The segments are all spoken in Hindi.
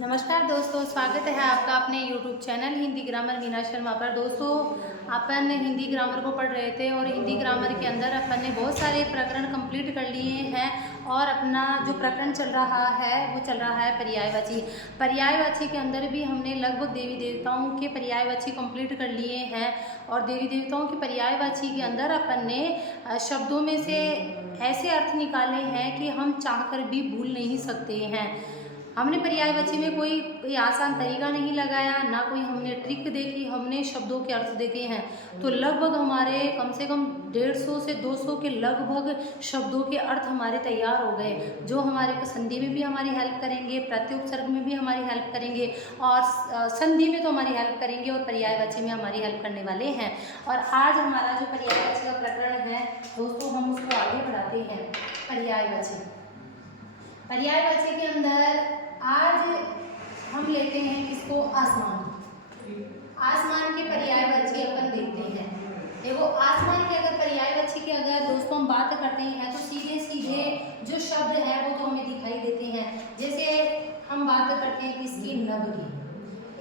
नमस्कार दोस्तों, स्वागत है आपका अपने YouTube channel Hindi grammar Meena Sharma पर। दोस्तों, अपन हिंदी ग्रामर को पढ़ रहे थे और हिंदी ग्रामर के अंदर अपन ने बहुत सारे प्रकरण कंप्लीट कर लिए हैं और अपना जो प्रकरण चल रहा है वो चल रहा है पर्यायवाची। पर्यायवाची के अंदर भी हमने लगभग देवी देवताओं के पर्यायवाची कंप्लीट कर लिए हैं और देवी देवताओं की पर्यायवाची के अंदर अपन ने शब्दों में से ऐसे अर्थ निकाले हैं कि हम चाहकर भी भूल नहीं सकते हैं। हमने पर्यायवाची में कोई आसान तरीका नहीं लगाया, ना कोई हमने ट्रिक देखी, हमने शब्दों के अर्थ देखे हैं। तो लगभग हमारे कम से कम 150 से 200 के लगभग शब्दों के अर्थ हमारे तैयार हो गए, जो हमारे को संधि में भी हमारी हेल्प करेंगे, प्रत्युपसर्ग में भी हमारी हेल्प करेंगे और संधि में तो हमारी हेल्प करेंगे और पर्यायवाची में हमारी हेल्प करने वाले हैं। और आज हमारा जो पर्यायवाची का प्रकरण है दोस्तों, हम उसको आगे बढ़ाते हैं। पर्यायवाची के अंदर आज हम लेते हैं किसको? आसमान के पर्यायवाची अपन देखते हैं। देखो, आसमान के अगर पर्यायवाची की अगर दोस्तों हम बात करते हैं तो सीधे सीधे जो शब्द है वो तो हमें दिखाई देते हैं। जैसे हम बात करते हैं किसकी? नभ की।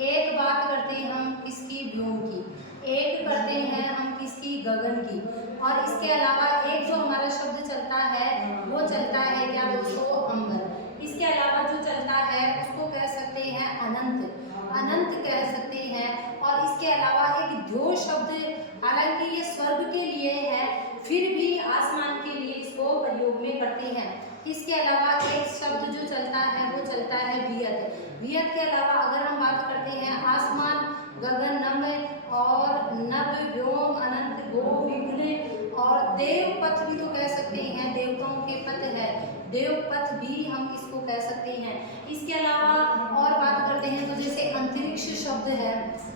एक बात करते हैं हम किसकी? व्योम की। एक करते हैं हम किसकी? गगन की। और इसके अलावा एक जो हमारा शब्द चलता है वो चलता है क्या दोस्तों? अंबर। इसके अलावा जो चलता है उसको कह सकते हैं अनंत कह सकते हैं। और इसके अलावा एक द्यो शब्द, हालांकि ये स्वर्ग के लिए है फिर भी आसमान के लिए इसको प्रयोग में करते हैं। इसके अलावा एक शब्द जो चलता है वो चलता है वियत। वियत के अलावा अगर हम बात करते हैं आसमान, गगन, नभ और नभ, व्योम, अनंत, गो, विपुल और देवपथ भी तो कह सकते हैं, देवताओं के पथ है, देवपथ भी हम इसको कह सकते हैं। इसके अलावा और बात करते हैं तो जैसे अंतरिक्ष शब्द है,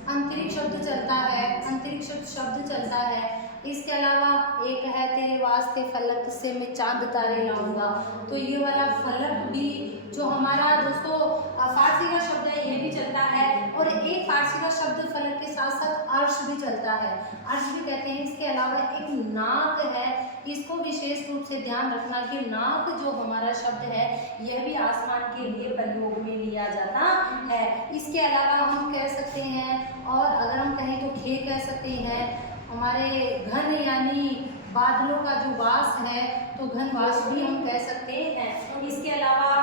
अंतरिक्ष शब्द चलता है, अंतरिक्ष शब्द चलता है। इसके अलावा एक है तेरे वास्ते फलक से मैं चांद तारे लाऊंगा, तो ये वाला फलक भी जो हमारा दोस्तों फारसी का शब्द है ये भी चलता है। और एक फारसी का शब्द फलक के साथ साथ अर्श भी चलता है, अर्श भी कहते हैं। इसके अलावा एक नाक है, इसको विशेष रूप से ध्यान रखना कि नाक जो हमारा शब्द है यह भी आसमान के लिए प्रयोग में लिया जाता है। इसके अलावा हम कह सकते हैं, और अगर हम कहें तो खे कह सकते हैं, हमारे घन यानी बादलों का जो वास है तो घनवास भी हम कह सकते हैं। इसके अलावा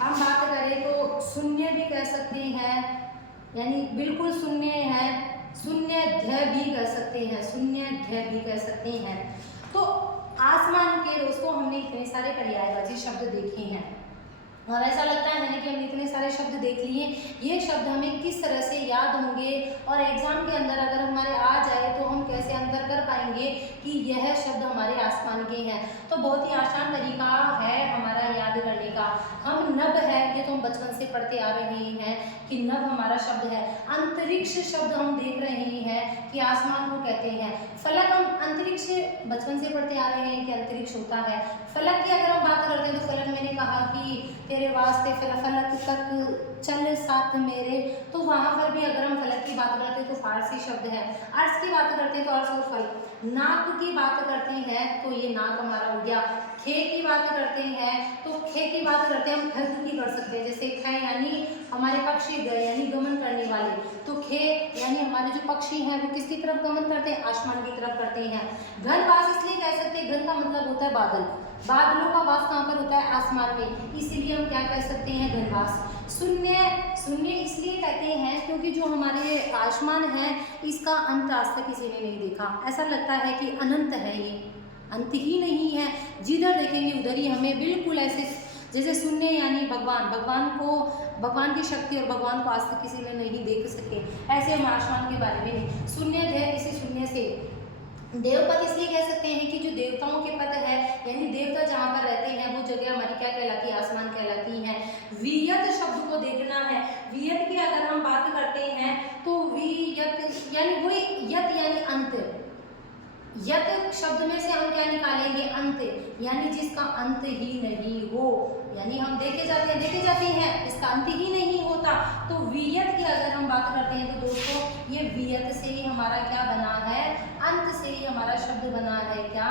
हम बात करें तो शून्य भी कह सकते हैं, यानी बिल्कुल शून्य है, शून्य ध्य भी कह सकते हैं, शून्य ध्य भी कह सकते हैं। तो आसमान के दोस्तों हमने इतने सारे पर्यायवाची शब्द देखे हैं और ऐसा लगता है कि हमने इतने सारे शब्द देख लिए, ये शब्द हमें किस तरह से याद होंगे और एग्जाम के अंदर अगर हमारे आ जाए तो हम कैसे अंतर कर पाएंगे कि यह शब्द हमारे आसमान के हैं। तो बहुत ही आसान तरीका है हमारा याद करने का। हम नभ है, ये तो हम बचपन से पढ़ते आ रहे हैं कि नभ हमारा शब्द है। अंतरिक्ष शब्द हम देख रहे हैं कि आसमान को कहते हैं। फलक हम अंतरिक्ष बचपन से पढ़ते आ रहे हैं कि अंतरिक्ष होता है। फलक की अगर हम बात करते हैं तो फलक मैंने कहा कि तेरे वास्ते फलक तक चल साथ मेरे, तो वहाँ पर भी अगर हम फलक की बात करते हैं तो फारसी शब्द है। अर्श की बात करते हैं तो अर्श और फल। नाक की बात करते हैं तो ये नाक हमारा हो गया। खे की बात करते हैं तो खे की बात करते हैं हम खग की कर सकते हैं, जैसे खे यानी हमारे पक्षी गए यानी गमन करने वाले, तो खे यानी हमारे जो पक्षी हैं वो किसकी तरफ गमन करते हैं? आसमान की तरफ करते हैं। घनवास इसलिए कह सकते हैं, घन का मतलब होता है बादल, बादलों का वास कहाँ पर होता है? आसमान में, इसीलिए हम क्या कह सकते हैं? घनवास। शून्य इसलिए कहते हैं क्योंकि जो हमारे आसमान है इसका अंत आज तक किसी ने नहीं देखा। ऐसा लगता है कि अनंत है, ये अंत ही नहीं है, जिधर देखेंगे उधर ही हमें बिल्कुल ऐसे जैसे शून्य यानी भगवान की शक्ति और भगवान को आज तक किसी ने नहीं देख सके, ऐसे हम आसमान के बारे में नहीं। शून्य है किसी शून्य से। देवपथ इसलिए कह सकते हैं कि जो देवताओं के पथ है यानी देवता जहाँ पर रहते हैं वो जगह हमारी क्या कहलाती है? आसमान कहलाती है। वियत शब्द को देखना है। वियत की अगर हम बात करते हैं तो वियत यानी वही यत यानी अंत। यत शब्द में से हम क्या निकालेंगे? अंत, यानी जिसका अंत ही नहीं हो, यानी हम देखे जाते हैं इसका अंत ही नहीं होता। तो वियत की अगर हम बात करते हैं तो दोस्तों ये वियत से ही हमारा क्या बना है? अंत से ही हमारा शब्द बना है क्या?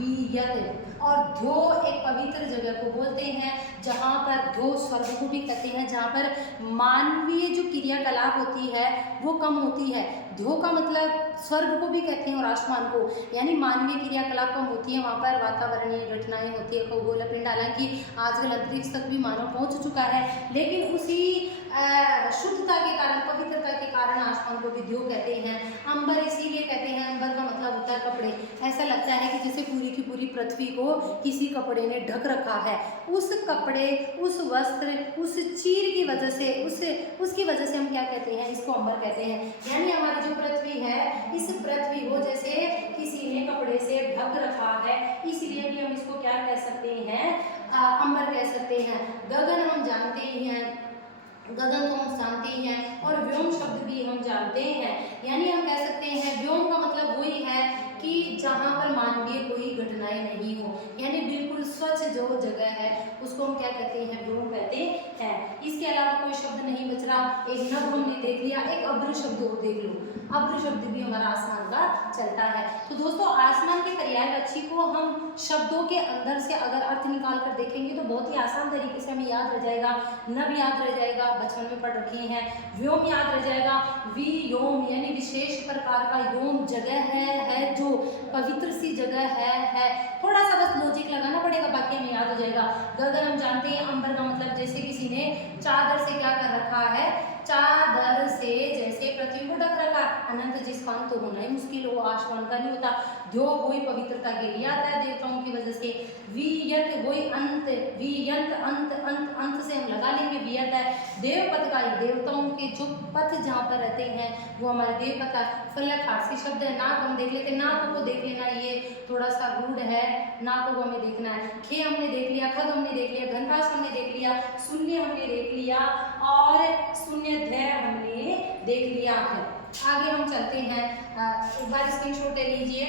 वियत। और ध्यो एक पवित्र जगह को बोलते हैं, जहाँ पर ध्यो स्वर्ग को भी कहते हैं, जहाँ पर मानवीय जो क्रियाकलाप होती है वो कम होती है। ध्यो का मतलब स्वर्ग को भी कहते हैं और आसमान को, यानी मानवीय क्रियाकलाप कम होती है, वहाँ पर वातावरणीय घटनाएं होती है, खगोल पिंड। हालांकि आजकल अंतरिक्ष तक भी मानव पहुँच चुका है, लेकिन उसी शुद्धता के कारण, पवित्रता के कारण आसमान को भी ध्यो कहते हैं। अंबर इसीलिए कहते हैं, अंबर का मतलब होता है कपड़े। ऐसा लगता है कि जैसे पूरी की पूरी पृथ्वी को किसी कपड़े ने ढक रखा है। उस कपड़े, उस वस्त्र, उस चीर की वजह से, उसकी वजह से हम क्या कहते हैं, इसको अंबर कहते हैं। यानी हमारी जो पृथ्वी है, इस पृथ्वी को जैसे किसी ने कपड़े से ढक रखा है, इसलिए भी हम इसको क्या कह सकते हैं, अंबर कह सकते हैं। गगन हम जानते ही हैं, गगन तो हम जानते ही हैं, और व्योम शब्द भी हम जानते हैं। यानी हम कह सकते हैं व्योम का मतलब वही है कि जहाँ पर मानवीय कोई घटनाएं नहीं हो, यानी बिल्कुल स्वच्छ जो जगह है उसको हम क्या कहते हैं, व्योम कहते हैं। इसके अलावा कोई शब्द नहीं बच रहा। एक नभ हमने देख लिया, एक अभ्र शब्द और देख लो। अभ्र शब्द भी हमारा आसमान का चलता है। तो दोस्तों, आसमान के पर्यायवाची को हम शब्दों के अंदर से अगर अर्थ निकाल कर देखेंगे तो बहुत ही आसान तरीके से हमें याद रह जाएगा। नभ याद रह जाएगा, बचपन में पढ़ रखे हैं। व्योम याद रह जाएगा, वियोम यानी विशेष प्रकार का योम जगह है जो पवित्र सी जगह है। थोड़ा सा बस लॉजिक लगाना पड़ेगा, बाकी हमें याद हो जाएगा। गगन हम जानते हैं, अंबर का मतलब जैसे किसी ने चादर से क्या कर रखा है, चादर से जैसे पृथ्वी को ढक रखा। अनंत जिसका अंत होना ही मुश्किल हो, आसमान का नहीं होता। ध्यो वही पवित्रता के लिए आता है, देवताओं की वजह से। वियत वही अंत, वियंत अंत, अंत अंत से हम लगा लेंगे, वियत है देवपथ का ही, देवताओं के जो पथ जहाँ पर रहते हैं वो हमारे देवपथ है। फलक फारसी शब्द है। नाक हम देख लेते हैं, नाक को देख लेना, ये थोड़ा सा रूढ़ है, नाक को हमें देखना है। खे हमने देख लिया, खग हमने देख लिया, घनराश हमने देख लिया, शून्य हमने देख लिया, और शून्य ध्य हमने देख लिया है। आगे हम चलते हैं, एक बार स्क्रीनशॉट ले लीजिए।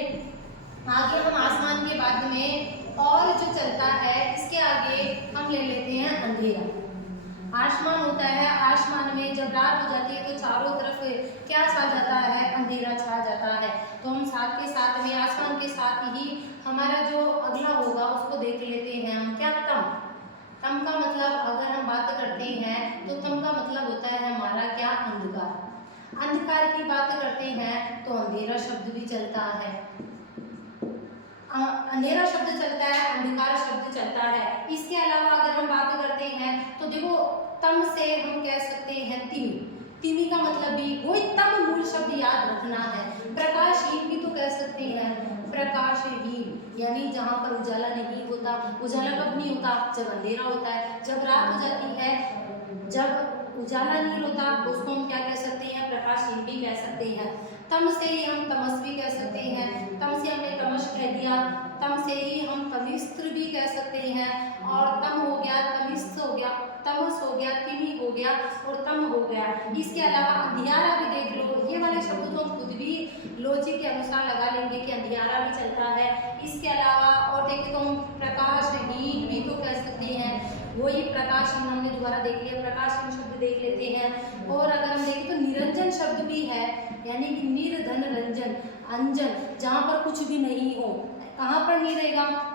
आगे हम आसमान के बाद में और जो चलता है, इसके आगे हम ले लेते हैं अंधेरा। आसमान होता है, आसमान में जब रात हो जाती है तो चारों तरफ क्या छा जाता है, अंधेरा छा जाता है। तो हम साथ के साथ में आसमान के साथ ही हमारा जो अगला होगा उसको देख लेते हैं हम। क्या तम, तम का मतलब अगर हम बात करते हैं तो तम का मतलब होता है हमारा क्या, अंधकार। अंधकार की बात करते हैं तो अंधेरा शब्द भी चलता है, अंधेरा शब्द चलता है, अंधकार शब्द चलता है। इसके अलावा अगर हम बात करते हैं तो देखो, तम से हम कह सकते हैं तिमी। तिमी का मतलब भी वही तम मूल शब्द याद रखना है। प्रकाशहीन भी तो कह सकते हैं, प्रकाशहीन यानी जहाँ पर उजाला नहीं होता। उजाला कब नहीं होता, जब अंधेरा होता है। जब रात हो जाती है, जब उजाला नहीं होता, उसको हम क्या कह सकते हैं, प्रकाशहीन भी कह सकते हैं। तम से ही हम तमस भी कह सकते हैं, तम से हमने तमस कह दिया, तम से ही हम तमिस्त्र भी कह सकते हैं। और तम हो गया, तमिस्त हो गया, तमस हो गया, तिमी हो गया और तम हो गया। इसके अलावा अंधियारा भी देख लो। ये वाले शब्द तो हम खुद भी लॉजिक के अनुसार लगा लेंगे कि अंधियारा भी चलता है। इसके अलावा और देखें तो हम प्रकाशहीन भी तो कह सकते हैं, वही प्रकाशहीन हमने दोबारा देख लिया, प्रकाशहीन शब्द देख लेते हैं। और अगर हम देखें तो निरंजन शब्द भी है, यानी कि निर्धन रंजन, अंजन जहाँ पर कुछ भी नहीं हो। कहाँ पर नहीं रहेगा,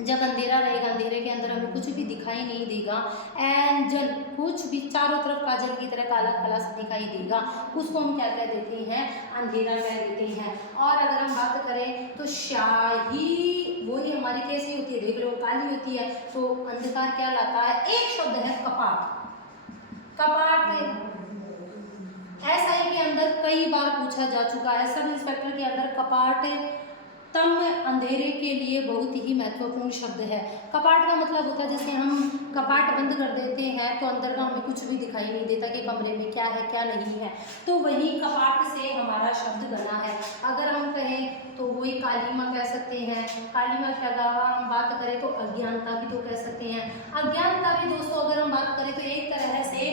जब अंधेरा रहेगा, अंधेरे के अंदर हमें कुछ भी दिखाई नहीं देगा। एंजन कुछ भी चारों तरफ काजल की तरह काला काला सा दिखाई देगा, उसको हम क्या कह देते हैं, अंधेरा कह देते हैं। और अगर हम बात करें तो शाही वही हमारी कैसी होती है, देख लो काली होती है। तो अंधकार क्या लाता है, एक शब्द है कपाट। कपाट SI के अंदर कई बार पूछा जा चुका है, सब इंस्पेक्टर के अंदर कपाट तम अंधेरे के लिए बहुत ही महत्वपूर्ण शब्द है। कपाट का मतलब होता है जैसे हम कपाट बंद कर देते हैं तो अंदर का हमें कुछ भी दिखाई नहीं देता कि कमरे में क्या है क्या नहीं है, तो वही कपाट से हमारा शब्द बना है। अगर हम कहें तो वही कालीमा कह सकते हैं। कालीमा के अलावा हम बात करें तो अज्ञानता भी तो कह सकते हैं। अज्ञानता भी दोस्तों अगर हम बात करें तो एक तरह से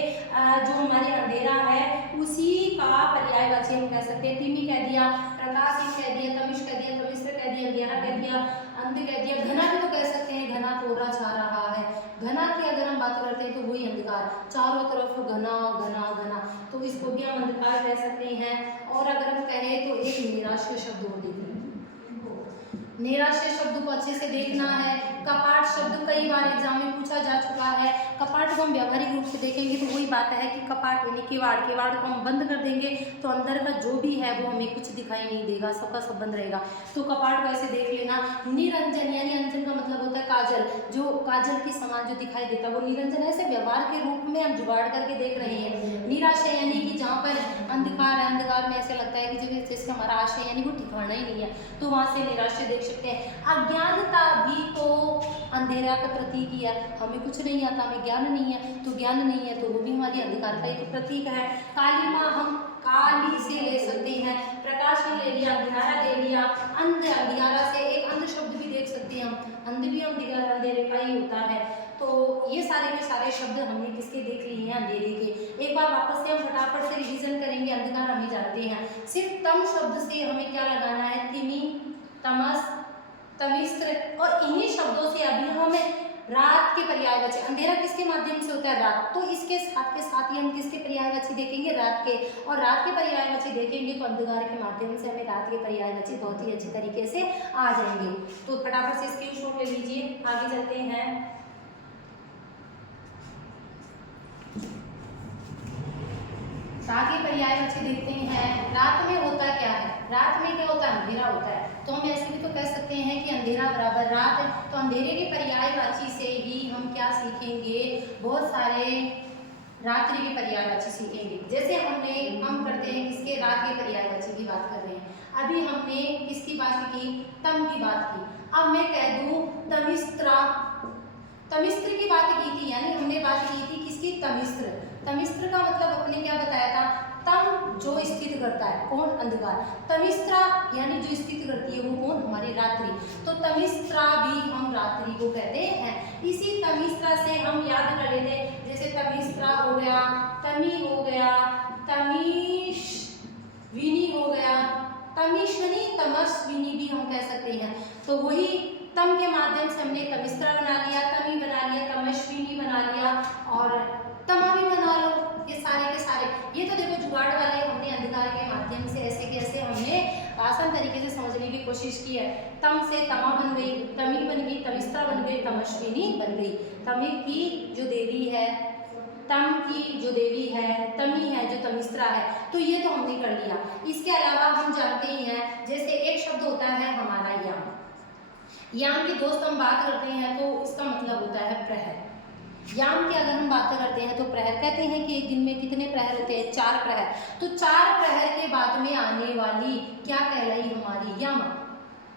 जो हमारे अंधेरा है उसी का पर्यायवाची हम कह सकते हैं। तिमी कह दिया, प्रकाश कह दिया, तमिश कह दिया, तमिश्र कह दिया, अंधेरा कह दिया, अंध कह दिया। घना भी तो कह सकते हैं, घना कोहरा छा रहा है। घना की अगर हम बात करते हैं तो वही अंधकार, चारों तरफ घना घना घना, तो इसको भी हम अंधकार कह सकते हैं। और अगर हम कहें तो एक निराश शब्द और देखें, निराशय शब्द को अच्छे से देखना है। कपाट शब्द कई बार एग्जाम में पूछा जा चुका है। कपाट को हम व्यावहारिक रूप से देखेंगे तो वही बात है कि कपाट यानी किवाड़, किवाड़ को हम बंद कर देंगे तो अंदर का जो भी है वो हमें कुछ दिखाई नहीं देगा, सबका सब बंद रहेगा। तो कपाट को ऐसे देख लेना। निरंजन यानी अंजन का मतलब होता है काजल, जो काजल के समान जो दिखाई देता है वो निरंजन। ऐसे व्यवहार के रूप में हम जुगाड़ करके देख रहे हैं। निराशय यानी कि जहाँ पर अंधकार है, अंधकार में ऐसे लगता है कि जैसे हमारा आशय यानी वो ठिकाना ही नहीं है, तो वहाँ से निराशय देख सकते हैं। अज्ञानता भी तो अंधेरा का प्रतीक ही है, हमें कुछ नहीं आता, हमें ज्ञान नहीं है, तो ज्ञान नहीं है तो वो भी हमारी अंधकार का ही तो प्रतीक है। कालिमा हम काली से ले सकते हैं, प्रकाश ले लिया, अंधियारा ले लिया, अंध अंधियारा से एक अंध शब्द भी देख सकते हैं हम, अंध भी अंधेरे का ही होता है। तो ये सारे के सारे शब्द हमने किसके देख लिए हैं, अंधेरे के। एक बार वापस से हम फटाफट से रिवीजन करेंगे। अंधकार हमें जानते हैं, सिर्फ तम शब्द से हमें क्या लगाना है, तिमी, तमस, तमिस्त्र, और इन्हीं शब्दों से अभी हमें रात के पर्यायवाची, अंधेरा किसके माध्यम से होता है, रात, तो इसके साथ ही हम किसके पर्यायवाची देखेंगे, रात के, और रात के पर्यायवाची देखेंगे तो अंधकार के माध्यम से हमें रात के पर्यायवाची बहुत ही अच्छी तरीके से आ जाएंगे। तो फटाफट से स्क्रीनशॉट ले लीजिए, आगे चलते हैं। रात के पर्यायवाची देखते हैं। रात में होता क्या है, रात में क्या होता है, अंधेरा होता है। तो हम ऐसे भी तो कह सकते हैं कि अंधेरा बराबर रात है। तो अंधेरे के पर्यायवाची से ही हम क्या सीखेंगे, बहुत सारे रात्रि के पर्यायवाची सीखेंगे। जैसे हम करते हैं किसके, रात के पर्यायवाची की बात कर रहे हैं। अभी हमने किसकी बात की, तम की बात की। अब मैं कह दूं तमिस्त्रा, तमिस्त्र की बात की थी, यानी हमने बात की थी किसकी, तमिस्त्र। तमिस्त्र का मतलब अपने क्या बताया था, तम जो स्थित करता है, कौन, अंधकार। तमिस्त्रा यानी जो स्थित करती है वो कौन, हमारी रात्रि। तो तमिस्त्रा भी हम रात्रि को कहते हैं। इसी तमिस्त्रा से हम याद कर लेते हैं, जैसे तमिस्त्रा हो गया, तमी हो गया, तमीश विनी हो गया, तमिश्वनी, तमस्विनी भी हम कह सकते हैं। तो वही तम के माध्यम से हमने तमिस्त्रा बना लिया, तमी बना लिया, तमस्विनी बना लिया, और तमा भी बना लो। ये सारे के सारे, ये तो देखो जुगाड़ वाले हमने अंधकार के माध्यम से ऐसे कैसे हमने आसान तरीके से समझने की कोशिश की है। तम से तमा बन गई, तमी बन गई, तमिस्त्रा बन गई, तमस्विनी बन गई। तमी की जो देवी है, तम की जो देवी है, तमी है जो तमिस्त्रा है, तो ये तो हमने कर लिया। इसके अलावा हम जानते ही हैं, जैसे एक शब्द होता है हमारा याम। याम की दोस्त हम बात करते हैं तो इसका मतलब होता है प्रहर। याम की अगर हम बात करते हैं तो प्रहर, कहते हैं कि एक दिन में कितने प्रहर होते हैं, 4 प्रहर। तो 4 प्रहर के बाद में आने वाली क्या कहलाई, हमारी यामा।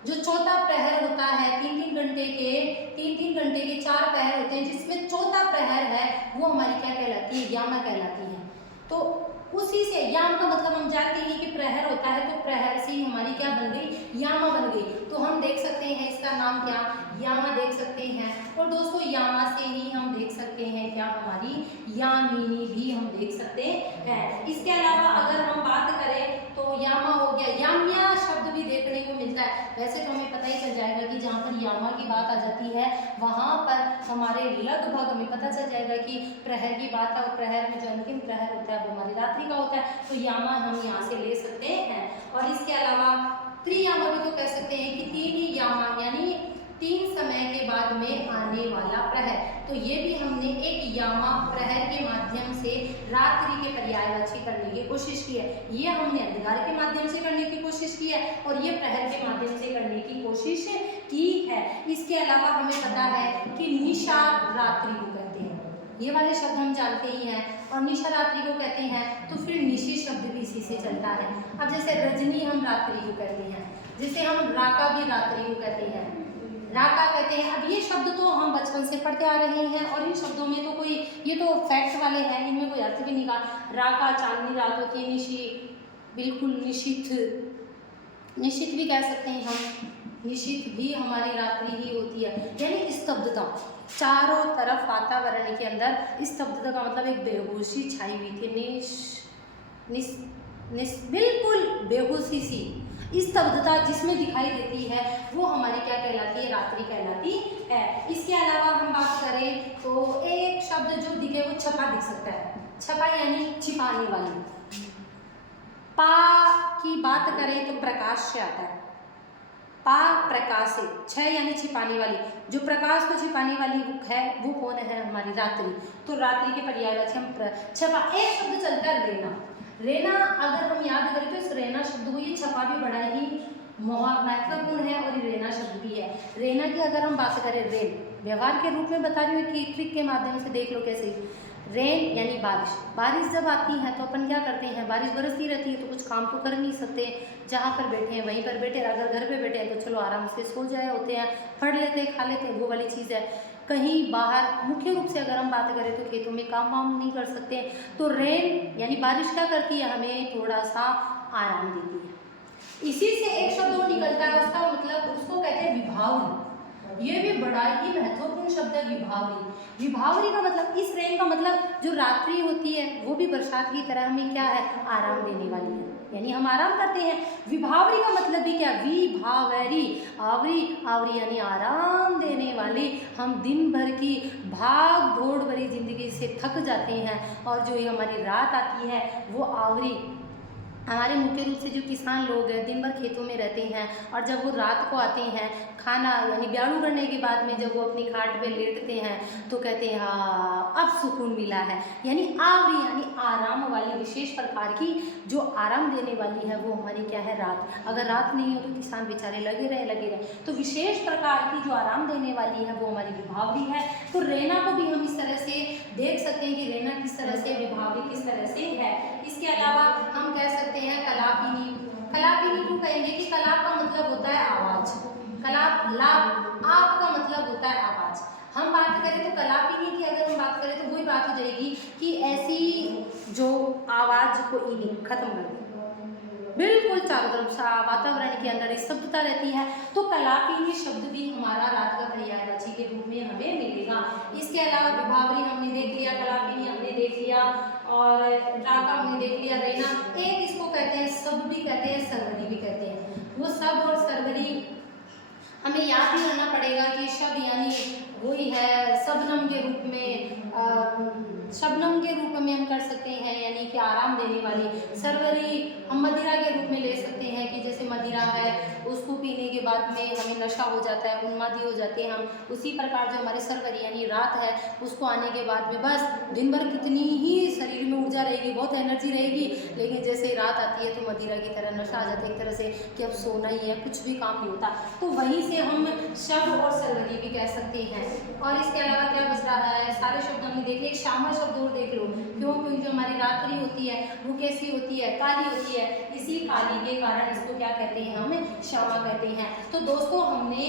जो चौथा प्रहर होता है, 3-3 घंटे के 4 प्रहर होते हैं, जिसमें चौथा प्रहर है वो हमारी क्या कहलाती है, यामा कहलाती है। तो उसी से याम का मतलब हम जानते हैं कि प्रहर होता है, तो प्रहर से ही हमारी क्या बन गई, यामा बन गई। तो हम देख सकते हैं इसका नाम क्या, यामा देख सकते हैं। और दोस्तों यामा से ही हम देख सकते हैं क्या, हमारी यामिनी भी हम देख सकते हैं। इसके अलावा अगर हम बात करें तो यामा हो गया, याम्या शब्द भी देखने को मिलता है। वैसे तो हमें पता ही चल जाएगा कि जहाँ पर यामा की बात आ जाती है वहाँ पर हमारे लगभग हमें पता चल जाएगा कि प्रहर की बात है, और प्रहर में जो अंतिम प्रहर होता है वो हमारी रात्रि का होता है। तो यामा हम यहाँ से ले सकते हैं। और इसके अलावा त्रियामा भी तो कह सकते हैं कि 3 ही यामा यानी 3 समय के बाद में आने वाला प्रहर। तो ये भी हमने एक यामा प्रहर के माध्यम से रात्रि के पर्यायवाची करने की कोशिश की है। ये हमने अंधकार के माध्यम से करने की कोशिश की है, और ये प्रहर के माध्यम से करने की कोशिश की है। इसके अलावा हमें पता है कि निशा रात्रि को कहते हैं, ये वाले शब्द हम जानते ही हैं। और निशा रात्रि को कहते हैं, तो फिर निशी शब्द भी इसी से चलता है। अब जैसे रजनी हम रात्रि को कहते हैं, जैसे हम राका भी रात्रि को कहते हैं, राका कहते हैं। अब ये शब्द तो हम बचपन से पढ़ते आ रहे हैं, और इन शब्दों में तो कोई, ये तो फैक्ट वाले हैं, इनमें कोई अर्थ भी नहीं कहा। राका चांदनी रात होती है, निशी बिल्कुल निशित, निशित भी कह सकते हैं हम, निशित भी हमारी रात्रि ही होती है। यानी स्तब्धता, चारों तरफ वातावरण के अंदर स्तब्धता का मतलब एक बेहोशी छाई हुई थी, बिल्कुल बेहोशी सी स्तब्धता जिसमें दिखाई देती है वो हमारी क्या कहलाती है, रात्रि कहलाती है। इसके अलावा हम बात करें तो एक शब्द जो दिखे वो छपा दिख सकता है, छपा यानी छिपाने वाली। पा की बात करें तो प्रकाश से आता है, पा प्रकाशित, छ यानी छिपाने वाली, जो प्रकाश को छिपाने वाली है वो कौन है? हमारी रात्रि। तो रात्रि के पर्यायवाची हम छपा। एक शब्द चलता है रेना। रेना अगर हम याद करें तो इस रेना शब्द को, ये छपा भी बड़ा ही महत्वपूर्ण है और ये रेना शब्द भी है। रेना की अगर हम बात करें, रेन व्यवहार के रूप में बता रही हूँ कि ट्रिक के माध्यम से देख लो कैसे। रेन यानी बारिश। बारिश जब आती है तो अपन क्या करते हैं? बारिश बरसती रहती है तो कुछ काम तो कर नहीं सकते, जहाँ पर बैठे हैं वहीं पर बैठे। अगर घर पे बैठे हैं तो चलो आराम से सो जाए होते हैं, पढ़ लेते हैं, खा लेते हैं, वो वाली चीज़ है। कहीं बाहर मुख्य रूप से अगर हम बात करें तो खेतों में काम वाम नहीं कर सकते। तो रेन यानी बारिश क्या करती है? हमें थोड़ा सा आराम देती है। इसी से एक शब्द और निकलता है, उसका मतलब उसको कहते हैं विभावरी। ये भी बड़ा ही महत्वपूर्ण शब्द है, विभावरी। विभावरी का मतलब, इस रेन का मतलब जो रात्रि होती है वो भी बरसात की तरह हमें क्या है? आराम देने वाली है, यानी हम आराम करते हैं। विभावरी का मतलब भी क्या? विभावरी, आवरी, आवरी यानी आराम देने वाली। हम दिन भर की भाग दौड़ भरी जिंदगी से थक जाते हैं और जो ये हमारी रात आती है वो आवरी। हमारे मुख्य रूप से जो किसान लोग हैं दिन भर खेतों में रहते हैं और जब वो रात को आते हैं खाना यानी ब्याड़ू करने के बाद में जब वो अपनी खाट पे लेटते हैं तो कहते हैं हाँ अब सुकून मिला है। यानी आवरी यानी आराम वाली, विशेष प्रकार की जो आराम देने वाली है वो हमारी क्या है? रात। अगर रात नहीं हो तो किसान बेचारे लगे रहे। तो विशेष प्रकार की जो आराम देने वाली है वो हमारी विभावरी है। तो रेना को भी हम इस तरह से देख सकते हैं कि रेना किस तरह से, विभावरी किस तरह से है। इसके अलावा हम कह सकते हैं कलापिनी। कलापिनी क्यों कहेंगे कि कलाप का मतलब होता है आवाज। कलाप, लाप, आप का मतलब होता है आवाज। हम बात करें तो कलापिनी की अगर हम बात करें तो वही बात हो जाएगी कि ऐसी जो आवाज को इन्हीं खत्म कर दे, बिल्कुल चारों तरफ सा वातावरण के अंदर स्तब्धता रहती है। तो कलापिनी शब्द भी हमारा रात का पर्यायवाची के रूप में हमें मिलेगा। इसके अलावा विभावरी हमने देख लिया, कलापिनी हमने देख लिया और राका हमने देख लिया, रेना। एक इसको कहते हैं सब भी कहते हैं, सरवरी भी कहते हैं। वो सब और सरवरी हमें याद ही रहना पड़ेगा कि शब्द यानी वही है शबनम के रूप में, शबनम के रूप में हम कर सकते हैं यानी कि आराम देने वाली। सरवरी हम मदिरा के रूप में ले सकते हैं कि जैसे मदिरा है उसको पीने के बाद में हमें नशा हो जाता है, उन्मादी हो जाते हैं हम। उसी प्रकार जो हमारे सरवरी यानी रात है उसको आने के बाद में बस दिन भर कितनी ही शरीर में ऊर्जा रहेगी, बहुत एनर्जी रहेगी, लेकिन जैसे ही रात आती है तो मदिरा की तरह नशा आ जाता है एक तरह से कि अब सोना ही है, कुछ भी काम नहीं होता। तो वहीं से हम शब और सरवरी भी कह सकते हैं। और इसके अलावा क्या बच रहा है? सारे शब्द हमने देख लिए। एक श्यामा शब्द और देख लो। क्यों? क्योंकि जो हमारी रात्रि होती है वो कैसी होती है? काली होती है। इसी काली के कारण इसको क्या कहते हैं? हम श्यामा कहते हैं। तो दोस्तों हमने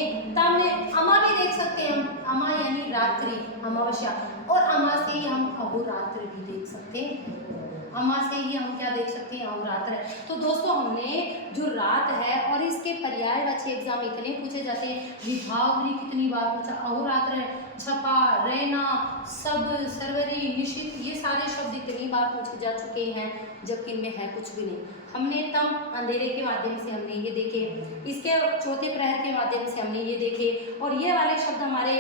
अमा भी देख सकते हैं हम, अमा यानी रात्रि, अमावस्या, और अमा से ही हम अहोरात्र भी देख सकते हैं। अमा से ही हम क्या देख सकते हैं? अहोरात्र। तो दोस्तों हमने जो रात है और इसके पर्यायवाची एग्जाम इतने पूछे जाते हैं। विभावरी कितनी बार पूछा, अहोरात्र, छपा, रैना, सब, सरवरी, निशित, ये सारे शब्द इतनी बार पूछे जा चुके हैं जबकि इनमें है कुछ भी नहीं। हमने तम अंधेरे के माध्यम से हमने ये देखे, इसके चौथे प्रहर के माध्यम से हमने ये देखे, और ये वाले शब्द हमारे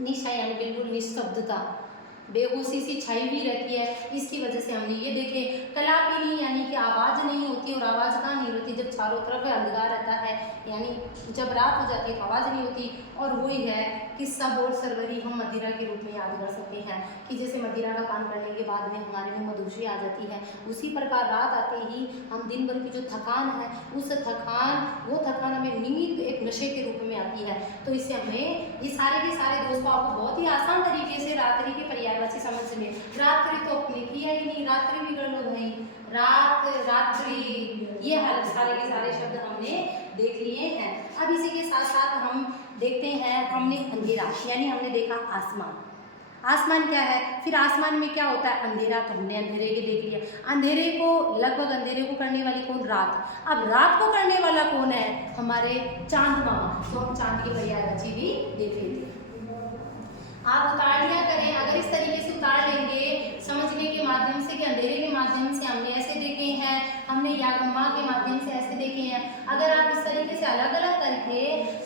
निशा यानी बिल्कुल निस्तब्धता, बेहोशी सी छाई हुई रहती है, इसकी वजह से हमने ये देखे। कलापिनी यानी कि आवाज़ नहीं होती, और आवाज़ कहाँ नहीं होती? जब चारों तरफ अंधकार रहता है, यानी जब रात हो जाती है तो आवाज़ नहीं होती। और वही है कि सब और सरवरी हम मदिरा के रूप में याद कर सकते हैं कि जैसे मदिरा का पान करने के बाद में हमारे में मधुश्री आ जाती है, उसी प्रकार रात आते ही हम दिन भर की जो थकान है उस थकान हमें नींद एक नशे के रूप में आती है। तो इससे हमें ये सारे के सारे दोस्तों आपको बहुत ही आसान तरीके से रात्रि के पर्यायवाची समझ में। रात्रि तो अपने किया ही नहीं, रात्रि भी कर लो भाई, रात, रात्रि, ये हर सारे के सारे शब्द हमने देख लिए हैं। अब इसी के साथ साथ हम देखते हैं, हमने अंधेरा यानी हमने देखा आसमान। आसमान क्या है? फिर आसमान में क्या होता है? अंधेरा। तो हमने अंधेरे के देख लिया। अंधेरे को लगभग अंधेरे को करने वाली कौन? रात। अब रात को करने वाला कौन है? हमारे चांद मामा। तो हम चांद की पर्यायवाची भी देख लेते हैं। आप उतार लिया करें, अगर इस तरीके से उतार लेंगे समझने के माध्यम से कि अंधेरे के माध्यम से हमने ऐसे देखे हैं, हमने यागमा के माध्यम से ऐसे देखे हैं। अगर आप इस तरीके से अलग अलग करके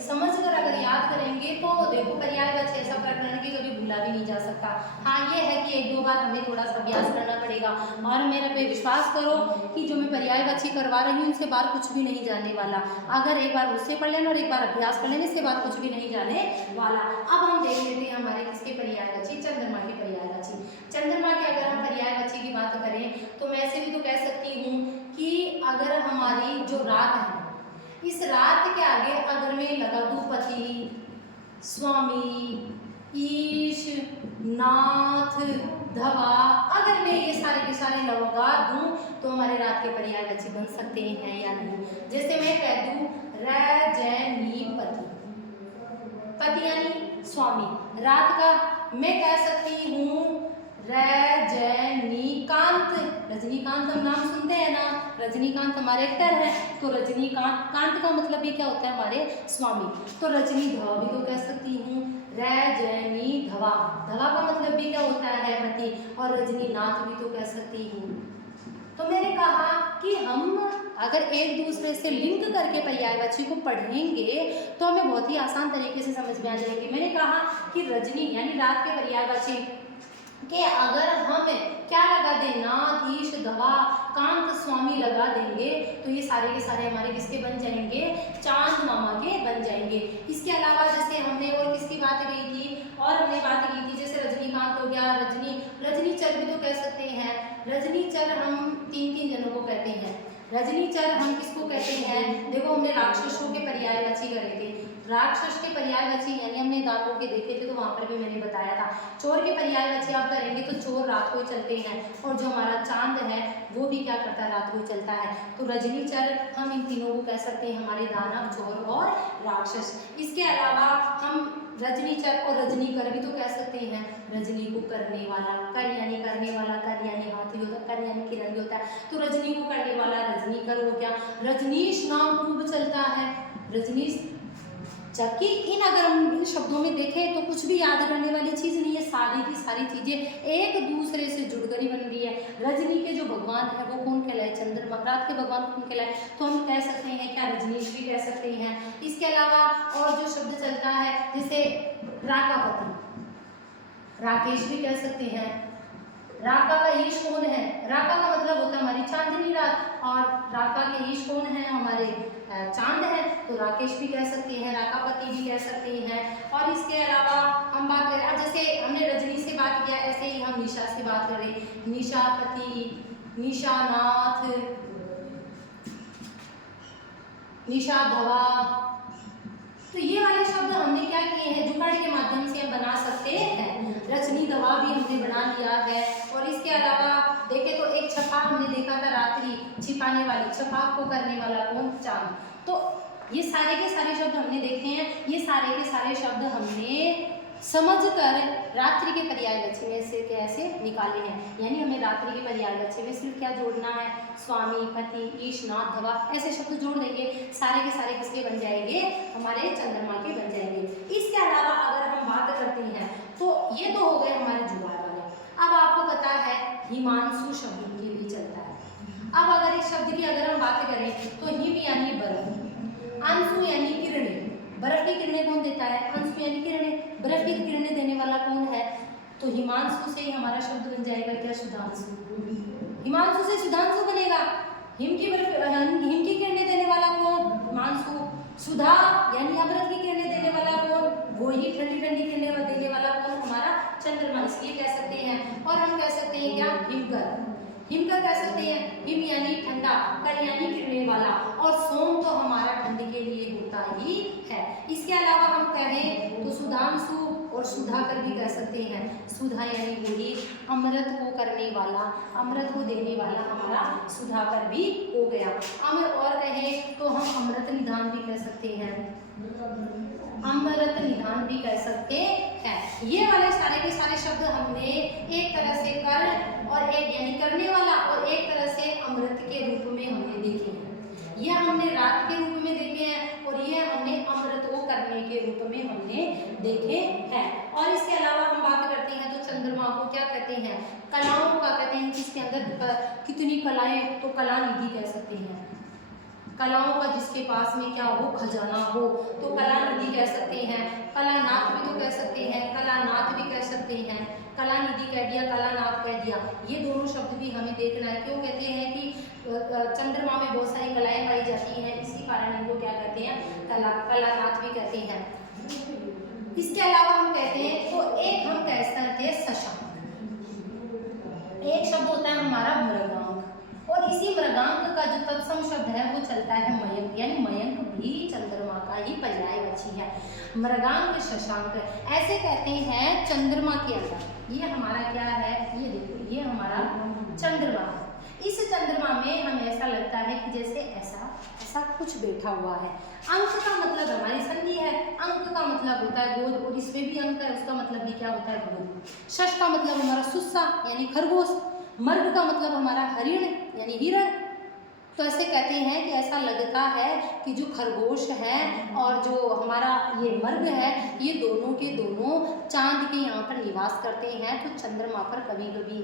समझ कर अगर याद करेंगे तो देखो पर्यायवाची ऐसा प्रकरण भी कभी भूला भी नहीं जा सकता। हाँ ये है कि एक दो बार हमें थोड़ा सा अभ्यास करना पड़ेगा, और मेरे पे विश्वास करो कि जो मैं पर्यायवाची करवा रही हूँ उससे बाहर कुछ भी नहीं जाने वाला। अगर एक बार उससे पढ़ लेना और एक बार अभ्यास कर लेने से बाद कुछ भी नहीं जाने वाला। अब हम देख लेते हैं हमारे किसके पर्यायवाची, चंद्रमा के पर्यायवाची। चंद्रमा के अगर हम पर्यायवाची की बात करें तो मैं ऐसे भी तो कह सकती हूँ कि अगर हमारी जो रात है, इस रात के आगे अगर मैं लगा दूं पति, स्वामी, ईश, नाथ, धवा, अगर मैं ये सारे के सारे लगा दूं तो हमारे रात के पर्यायवाची बन सकते हैं या नहीं। जैसे मैं कह दूं रजनी पति, पति यानी स्वामी, रात का मैं कह सकती हूँ रजनीकांत। रजनीकांत हम नाम सुनते हैं ना, रजनीकांत हमारे एक्टर है, तो रजनीकांत, कांत का मतलब भी क्या होता है हमारे स्वामी। तो रजनी धवा भी तो कह सकती हूँ, रजनी धवा, धवा का मतलब भी क्या होता है पति, और रजनीनाथ भी तो कह सकती हूँ। तो मैंने कहा कि हम अगर एक दूसरे से लिंक करके पर्यायवाची को पढ़ेंगे तो हमें बहुत ही आसान तरीके से समझ में आ जाएगी। मैंने कहा कि रजनी यानी रात के पर्यायवाची कि अगर हम क्या लगा दें, नाथ, ईश, धवा, कांत, स्वामी लगा देंगे तो ये सारे के सारे हमारे किसके बन जाएंगे, चांद मामा के बन जाएंगे। इसके अलावा जैसे हमने और किसकी बात की थी, और हमने बात की थी जैसे रजनीकांत हो गया, रजनीचर भी तो कह सकते हैं। रजनीचर हम तीन तीन जनों को कहते हैं। रजनीचर हम किसको कहते हैं, देखो हमने राक्षसों के पर्यायवाची करे थे। राक्षस के पर्यायवाची यानी हमने दानवों के देखे थे तो वहां पर भी मैंने बताया था। चोर के पर्यायवाची आप करेंगे तो चोर रात को चलते हैं, और जो हमारा चांद है वो भी क्या करता है, रात को चलता है। तो रजनीचर हम इन तीनों को कह सकते हैं, हमारे दानव, चोर और राक्षस। इसके अलावा हम रजनीचर और रजनीकर भी तो कह सकते हैं। रजनी को करने वाला, कर यानी करने वाला, कर यानी हाथी होता है, कर यानी किरण भी होता है, तो रजनी को करने वाला रजनीकर हो गया। रजनीश नाम खूब चलता है, रजनीश, जबकि इन अगर हम इन शब्दों में देखें तो कुछ भी याद करने वाली चीज़ नहीं है, सारी की सारी चीज़ें एक दूसरे से जुड़कर ही बन रही है। रजनी के जो भगवान है वो कौन कहलाए, चंद्रमा। रात के भगवान कौन कहलाए, तो हम कह सकते हैं क्या, रजनीश भी कह सकते हैं। इसके अलावा और जो शब्द चलता है जैसे राकापति, राकेश भी कह सकते हैं। राका का ईश कौन है, राका का मतलब होता है हमारी चांदनी रात, और राका के ईश कौन है, हमारे चांद है, तो राकेश भी कह सकते हैं, राकापति भी कह सकते हैं। और इसके अलावा हम बात करें, जैसे हमने रजनी से बात किया ऐसे ही हम निशा से बात करें, निशापति, निशानाथ, निशा धवा, तो ये वाले शब्द हमने क्या किए हैं, जुगाड़ के माध्यम से हम बना सकते हैं। रजनी धवा भी हमने बना लिया है। और इसके अलावा देखें तो एक छपाक हमने देखा था, रात्रि छिपाने वाली, छपाक को करने वाला कौन, चांद। तो ये सारे के सारे शब्द हमने देखे हैं, ये सारे के सारे शब्द हमने समझकर रात्रि के पर्यायवाची में से कैसे निकाले हैं। यानी हमें रात्रि के पर्यायवाची में सिर्फ क्या जोड़ना है, स्वामी, पति, ईश, नाथ, धवा, ऐसे शब्द जोड़ देंगे, सारे के सारे किसके बन जाएंगे, हमारे चंद्रमा के बन जाएंगे। इसके अलावा अगर हम बात करते हैं तो ये तो हो गए हमारे जुगाड़ वाले। अब आपको पता है हिमांशु शब्द के लिए चलता है। अब अगर इस शब्द की अगर हम बात करें तो हिम यानी बर्फ, अंशु यानी किरणें, बर्फ की किरणें कौन देता है, अंशु यानी किरणें, बर्फ की किरणें देने वाला कौन है, तो हिमांशु से ही हमारा शब्द बन जाएगा क्या, सुधांशु। हिमांशु से सुधांशु बनेगा। हिम की किरणें देने वाला कौन, हिमांशु। सुधा यानी अमृत की किरणें देने वाला कौन, वो ही ठंडी ठंडी किरणें देने वाला कौन, हमारा चंद्रमा। इसलिए कह सकते हैं। और हम कह सकते हैं क्या, हिमकर, हिमकर कह सकते हैं। हिम यानी ठंडा, कर यानी गिरने वाला, और सोम तो हमारा ठंड के लिए होता ही है। इसके अलावा हम कहें तो सुधांशु और सुधाकर भी कह सकते हैं। सुधा यानी वही अमृत को करने वाला, अमृत को देने वाला हमारा सुधाकर भी हो गया। हम और कहें तो हम अमृत निधान भी कह सकते हैं, अमृत निधान भी कह सकते हैं। ये वाले सारे के सारे शब्द हमने एक तरह से कर और एक यानी करने वाला और एक तरह से अमृत के रूप में हमने देखे हैं। ये हमने रात के रूप में देखे हैं और ये हमने अमृत को करने के रूप में हमने देखे हैं। और इसके अलावा हम बात करते हैं तो चंद्रमा को क्या कहते हैं, कलाओं का कहते हैं। जिसके अंदर कितनी कलाएं, तो कला निधि कह सकते हैं। कलाओं का जिसके पास में क्या हो, खजाना हो, तो कलानिधि कह सकते हैं। कलानाथ भी तो कह सकते हैं, कलानाथ भी कह सकते हैं। कलानिधि कह दिया, कलानाथ कह दिया, ये दोनों शब्द भी हमें देखना है। क्यों कहते हैं कि चंद्रमा में बहुत सारी कलाएं पाई जाती हैं, इसी कारण इनको क्या कहते हैं, कलानाथ भी कहते हैं। इसके अलावा हम कहते हैं तो एक हम कह सकते हैं शशांक। एक शब्द होता है हमारा मृगांक, और इसी मृगांक का जो तत्सम शब्द है वो चलता है मयंक, यानी मयंक भी चंद्रमा का ही पर्यायवाची है। मृगांक, शशांक ऐसे कहते हैं चंद्रमा के अंदर। ये हमारा क्या है, ये देखो, ये हमारा चंद्रमा है। इस चंद्रमा में हमें ऐसा लगता है कि जैसे ऐसा ऐसा कुछ बैठा हुआ है। अंक का मतलब हमारी संधि है, अंक का मतलब होता है गोद, और इसमें भी अंक है, उसका मतलब भी क्या होता है, गोद। शश का मतलब हमारा सुस्सा यानी खरगोश, मर्ग का मतलब हमारा हरिण यानी हिरण। तो ऐसे कहते हैं कि ऐसा लगता है कि जो खरगोश है और जो हमारा ये मर्ग है, ये दोनों के दोनों चांद के यहाँ पर निवास करते हैं। तो चंद्रमा पर कभी कभी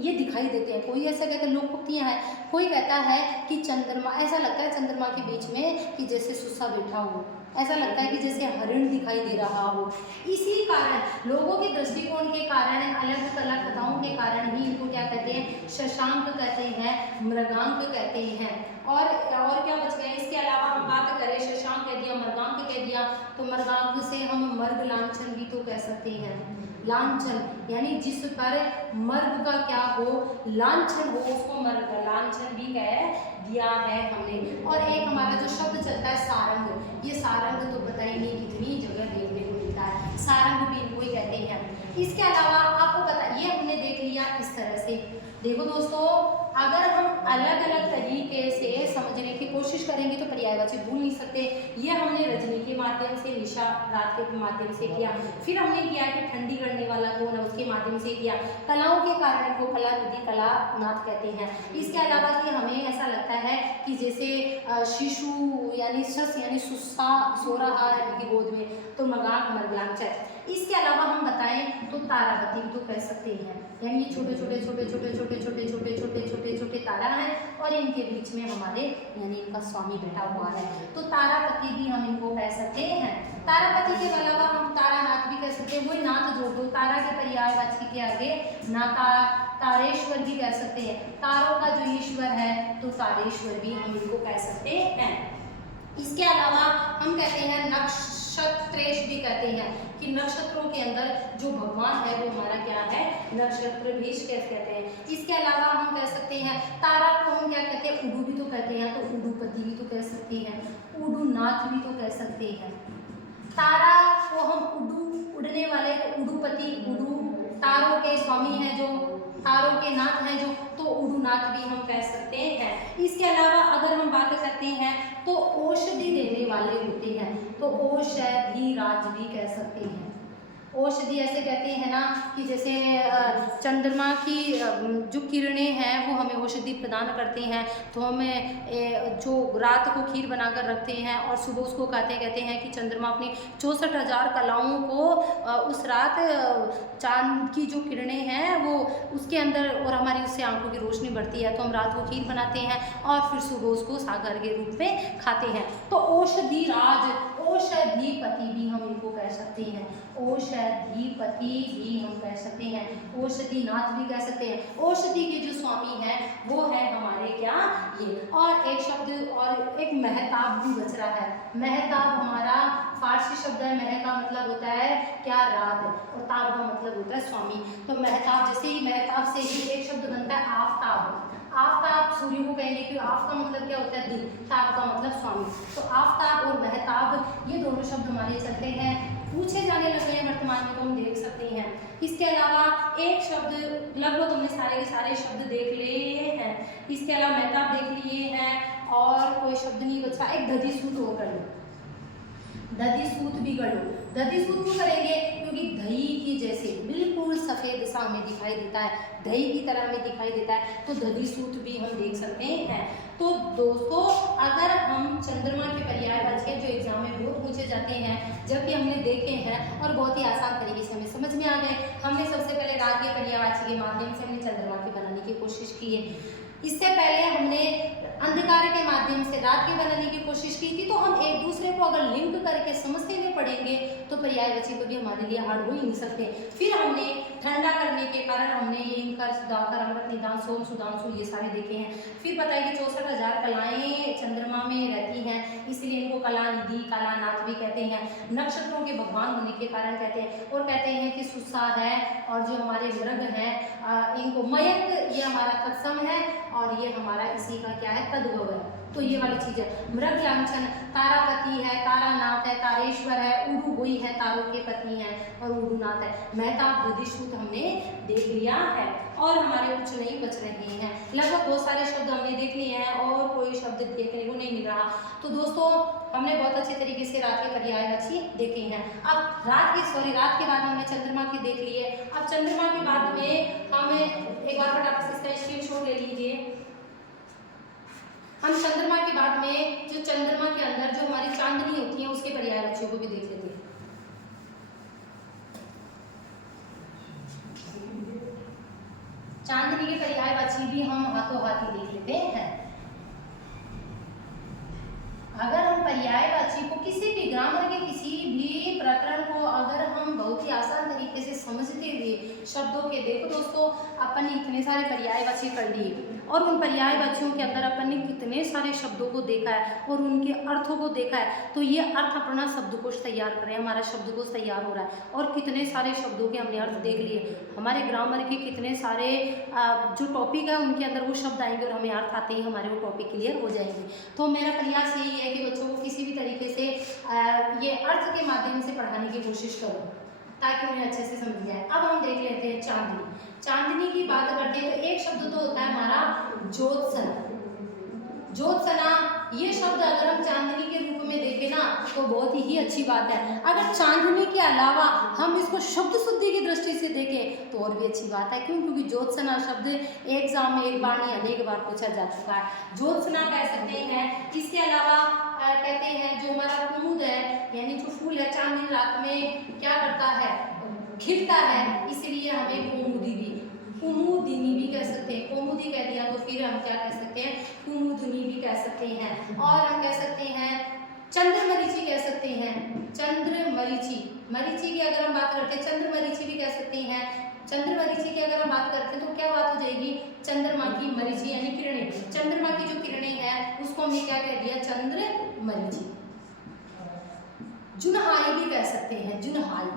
ये दिखाई देते हैं। कोई ऐसा कहते हैं, लोकोक्तियाँ हैं, कोई कहता है कि चंद्रमा, ऐसा लगता है चंद्रमा के बीच में कि जैसे सुस्सा बैठा हो, ऐसा लगता है कि जैसे हरिण दिखाई दे रहा हो। इसी कारण लोगों के दृष्टिकोण के कारण, अलग कला कथाओं के कारण ही इनको क्या कहते हैं, शशांक कहते हैं, मृगांक कहते हैं। और क्या बच गए, इसके अलावा हम बात करें, शशांक कह दिया, मृगांक कह दिया, तो मृगांक से हम मर्ग लांछन भी तो कह सकते हैं। लांछन यानी जिस पर मर्ग का क्या हो, लांछन हो, उसको मर्ग लांछन भी कह दिया है हमने। और एक हमारा जो शब्द चलता है सारंग, ये सारंग तो पता ही नहीं कितनी जगह देखने को मिलता है, सारंग भी इनको ही कहते हैं। इसके अलावा आपको पता, ये हमने देख लिया इस तरह से। देखो दोस्तों, अगर हम अलग अलग तरीके से समझने की कोशिश करेंगे तो पर्यायवाची भूल नहीं सकते। ये हमने रजनी के माध्यम से, निशा रात के माध्यम से किया, फिर हमने किया कि ठंडी करने वाला कौन है उसके माध्यम से किया। कलाओं के कारण को कलानिधि, कलानाथ कहते हैं। इसके अलावा कि हमें ऐसा लगता है कि जैसे शिशु यानी सस यानी सुस्सा सो रहा है उनकी गोद में, तो मगाक मरगलांच है। इसके अलावा हम बताएं तो तारापति भी तो कह सकते हैं, यानी छोटे छोटे छोटे छोटे छोटे छोटे छोटे छोटे छोटे छोटे तारा हैं और इनके बीच में हमारे यानी इनका स्वामी बैठा हुआ है, तो तारापति भी हम इनको कह सकते हैं। तारापति के अलावा हम तारानाथ भी कह सकते हैं, वही नाथ जोड़ दो, तारा के पर्यायवाची के आगे नाता, तारेश्वर भी कह सकते हैं। तारों का जो ईश्वर है तो तारेश्वर भी हम इनको कह सकते हैं। इसके अलावा हम कहते हैं नक्षत्रेश भी कहते हैं कि नक्षत्रों के अंदर जो भगवान है वो हमारा क्या है, नक्षत्रधीश कहते हैं। इसके अलावा हम कह सकते हैं तारा को हम क्या कहते हैं, उडू भी तो कहते हैं, तो उडूपति भी तो कह सकते हैं, उडूनाथ भी तो कह सकते हैं। तारा को हम उडू, उड़ने वाले, तो उडूपति, उडू तारों के स्वामी हैं जो, तारों के नाथ हैं जो, तो उडूनाथ भी हम कह सकते हैं। इसके अलावा अगर हम बात करते हैं तो औषधि देने वाले होते हैं, तो औषधिराज भी कह सकते हैं। औषधि ऐसे कहते हैं ना कि जैसे चंद्रमा की जो किरणें हैं वो हमें औषधि प्रदान करते हैं, तो हमें जो रात को खीर बनाकर रखते हैं और सुबह उसको कहते हैं कि चंद्रमा अपनी 64,000 कलाओं को उस रात चांद की जो किरणें हैं वो उसके अंदर, और हमारी उससे आंखों की रोशनी बढ़ती है, तो हम रात को खीर बनाते हैं और फिर सुबह उसको सागर के रूप में खाते हैं। तो औषधिराज, औषधिपति भी हम इनको कह सकते हैं, औषधिपति भी हम कह सकते हैं, औषधिनाथ भी कह सकते हैं। औषधि के जो स्वामी हैं वो है हमारे क्या, ये। और एक शब्द और एक महताब भी बच रहा है। महताब हमारा फारसी शब्द है, मह का मतलब होता है क्या, रात, और ताब का मतलब होता है स्वामी। तो महताब, जैसे ही महताब से ही एक शब्द बनता है आफताब। आफताब सूर्य को कहेंगे कि आफ का मतलब क्या होता है, दिन, ताब का मतलब स्वामी। तो आफताब और महताब ये दोनों शब्द हमारे चलते हैं, पूछे जाने लगे हैं वर्तमान में, तो हम देख सकते हैं। इसके अलावा एक शब्द, लगभग हमने सारे के सारे शब्द देख लिए हैं। इसके अलावा महताब देख लिए हैं और कोई शब्द नहीं बचा। एक दधिसूत हो कर लो, दधिसूत भी कर लो। दधिसूत क्यों करेंगे, क्योंकि दही की जैसे बिल्कुल सफ़ेद सा हमें दिखाई देता है, दही की तरह हमें दिखाई देता है, तो दधिसूत भी हम देख सकते हैं। तो दोस्तों, अगर हम चंद्रमा के पर्यायवाची जो एग्जाम में बहुत पूछे जाते हैं, जबकि हमने देखे हैं और बहुत ही आसान तरीके से हमें समझ में आ गए। हमने सबसे पहले रात के पर्यायवाची के माध्यम से हमने चंद्रमा के बनाने की कोशिश की है। इससे पहले हमने अंधकार के माध्यम से रात के बनाने की कोशिश की थी, तो हम एक दूसरे को अगर लिंक करके समझते हुए पढ़ेंगे तो पर्यायवाची को भी हमारे लिए हार्ड हो ही नहीं सकते। फिर हमने ठंडा करने के कारण हमने ये इंकर, सुधाकर, अमृत, निदान, सोम, सुधांशु ये सारे देखे हैं। फिर पता है कि 64,000 कलाएं चंद्रमा में रहती हैं, इसलिए इनको कलानिधि, कलानाथ भी कहते हैं। नक्षत्रों के भगवान होने के कारण कहते हैं, और कहते हैं कि सुसा है, और जो हमारे मृग हैं इनको मयंक, ये हमारा तत्सम है, और ये हमारा इसी का क्या है, तद्भव है। तो ये वाली चीज है। मृग लांछन तारापति है, तारानाथ है, तारेश्वर है, उडु हुई है, तारों के पति हैं, और उडुनाथ है। मेहताब, बुद्धिश्रुत हमने देख लिया है, और हमारे कुछ नहीं बच रहे हैं। लगभग बहुत सारे शब्द हमने देख लिए हैं, और कोई शब्द देखने को नहीं मिल रहा। तो दोस्तों हमने बहुत अच्छे तरीके से रात के पर्यायवाची देखे हैं। अब रात के बाद हमने चंद्रमा के देख लिए। अब चंद्रमा के बाद में हमें एक बार फटाफट से इसका स्क्रीनशॉट ले लीजिए। हम चंद्रमा के बाद में जो चंद्रमा के अंदर जो हमारी चांदनी होती है उसके पर्यायवाचियों को भी देख लेते हैं। चांदनी के पर्यायवाची भी हम हाथों हाथ ही देख लेते हैं। अगर हम पर्यायवाची को किसी भी ग्रामर के किसी भी प्रकरण को अगर हम बहुत ही आसान तरीके से समझते हुए शब्दों के, देखो दोस्तों अपन ने इतने सारे पर्यायवाची कर लिए, और उन पर्यायवाचियों के अंदर अपन ने कितने सारे शब्दों को देखा है और उनके अर्थों को देखा है। तो ये अर्थ अपना शब्दकोश तैयार कर रहे हैं, हमारा शब्दकोश तैयार हो रहा है, और कितने सारे शब्दों के हमने अर्थ देख लिए। हमारे ग्रामर के कितने सारे जो टॉपिक है उनके अंदर वो शब्द आएंगे, और हमें अर्थ आते ही हमारे वो टॉपिक क्लियर हो जाएंगे। तो मेरा प्रयास यही है कि बच्चों को किसी भी तरीके से ये अर्थ के माध्यम से पढ़ाने की कोशिश करो, ताकि उन्हें अच्छे से समझ जाए। अब हम देख लेते हैं चांदनी। चांदनी की बात करते हैं तो एक शब्द तो होता है हमारा ज्योत्सना। ज्योत्सना ये शब्द अगर हम चांदनी के रूप में देखें ना तो बहुत ही अच्छी बात है। अगर चांदनी के अलावा हम इसको शब्द शुद्धि की दृष्टि से देखें तो और भी अच्छी बात है। क्यों? क्योंकि ज्योत्सना शब्द एग्जाम में एक बार नहीं अनेक बार पूछा जा चुका है। ज्योत्सना कह सकते हैं। इसके अलावा कहते हैं जो हमारा कुमुद है, यानी जो फूल है चांदनी रात में क्या करता है, खिलता है, इसलिए हमें कुमुदी भी, कुमुदिनी भी कह सकते हैं। कुमुदी कह दिया तो फिर हम क्या कह सकते हैं, कुमुदिनी भी कह सकते हैं। और हम कह सकते हैं चंद्रमरीचि कह सकते हैं। चंद्रमरीचि, मरीचि की अगर हम बात करते हैं चंद्रमरीचि भी कह सकते हैं। चंद्रमरीचि की अगर हम बात करते हैं तो क्या बात हो जाएगी, चंद्रमा की मरीचि यानी किरणें। चंद्रमा की जो किरणें हैं उसको हमने क्या कह दिया, चंद्रमरीचि। जुनहाई भी कह सकते हैं, जुनहाई।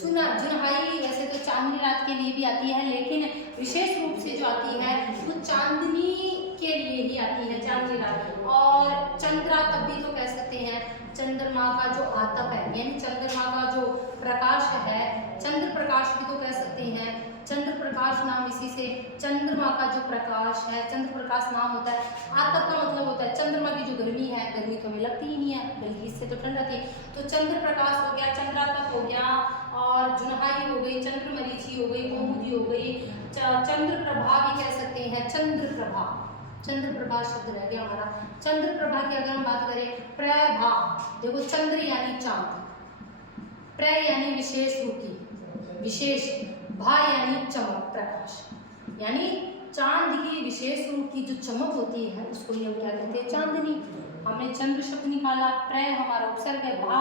जुनहाई वैसे तो चांदनी रात के लिए भी आती है, लेकिन विशेष रूप से जो आती है वो चांदनी के लिए ही आती है, चांदनी रात। और चंद्रा तब भी तो कह सकते हैं, चंद्रमा का जो आतप है यानी चंद्रमा का जो प्रकाश है, चंद्र प्रकाश भी तो कह सकते हैं। चंद्र प्रकाश नाम इसी से, चंद्रमा का जो प्रकाश है, चंद्र प्रकाश नाम होता है। आतप का मतलब होता है चंद्रमा की जो गर्मी है, गर्मी तो हमें लगती ही नहीं है, बल्कि इससे तो ठंड रहती है। तो चंद्र प्रकाश हो गया, चंद्रातप हो गया, और जुनहाई हो गई, चंद्रमरीचि हो गई, कुमुदी हो गई, चंद्र प्रभा भी कह सकते हैं। चंद्र प्रभा, चंद्र प्रभा शब्द रह गया हमारा। चंद्र प्रभा की अगर हम बात करें, प्रभा, देखो चंद्र यानी चांद, प्र यानी विशेष रूप की, विशेष, भा यानी चमक, प्रकाश, यानी चांद की विशेष रूप की जो चमक होती है उसको हम क्या कहते हैं, चांदनी। हमने चंद्र शब्द निकाला, प्र हमारा उपसर्ग है, भा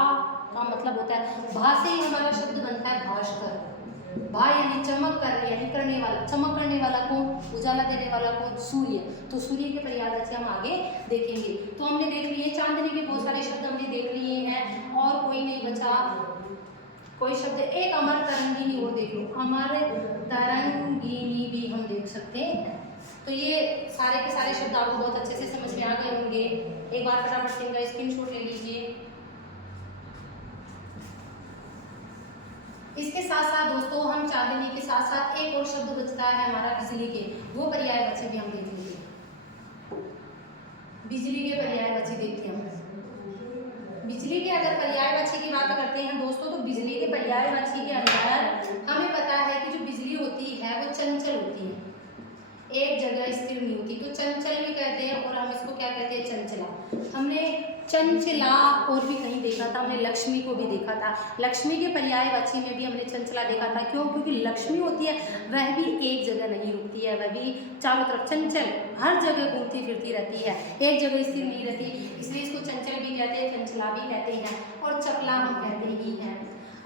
का मतलब होता है, भा से ही हमारा शब्द बनता है भास्कर। भा यानी चमक कर, यानी करने वाला, चमक करने वाला कौन, उजाला देने वाला कौन, सूर्य। तो सूर्य के पर्यायवाची हम आगे देखेंगे। तो हमने देख लिए चांदनी के बहुत सारे शब्द हमने देख लिए हैं, और कोई नहीं बचा, कोई शब्द एक अमर तरंगिनी और देख लो, अमर तरंगिनी भी हम देख सकते हैं। तो ये सारे के सारे शब्द आपको बहुत अच्छे से समझ में आ गए होंगे। एक बार फटाफट से इनका स्क्रीनशॉट ले लीजिए। इसके साथ साथ दोस्तों हम चांदनी के साथ साथ एक और शब्द बचता है हमारा बिजली के, वो पर्यायवाची भी हम देखेंगे। बिजली के पर्यायवाची देखते हैं हम। बिजली के अगर पर्यायवाची की बात करते हैं दोस्तों, तो बिजली के पर्यायवाची के अंदर हमें पता है कि जो बिजली होती है वो चंचल होती है, एक जगह स्थिर नहीं होती, तो चंचल भी कहते हैं, और हम इसको क्या कहते हैं, चंचला। हमने चंचला और भी कहीं देखा था हमने, लक्ष्मी को भी देखा था। लक्ष्मी के पर्यायवाची में भी हमने चंचला देखा था। क्यों? क्योंकि लक्ष्मी होती है वह भी एक जगह नहीं रुकती है, वह भी चारों तरफ चंचल हर जगह घूमती फिरती रहती है, एक जगह स्थिर नहीं रहती, इसलिए इसको चंचल भी कहते हैं, चंचला भी कहते हैं और चपला हम कहते ही हैं।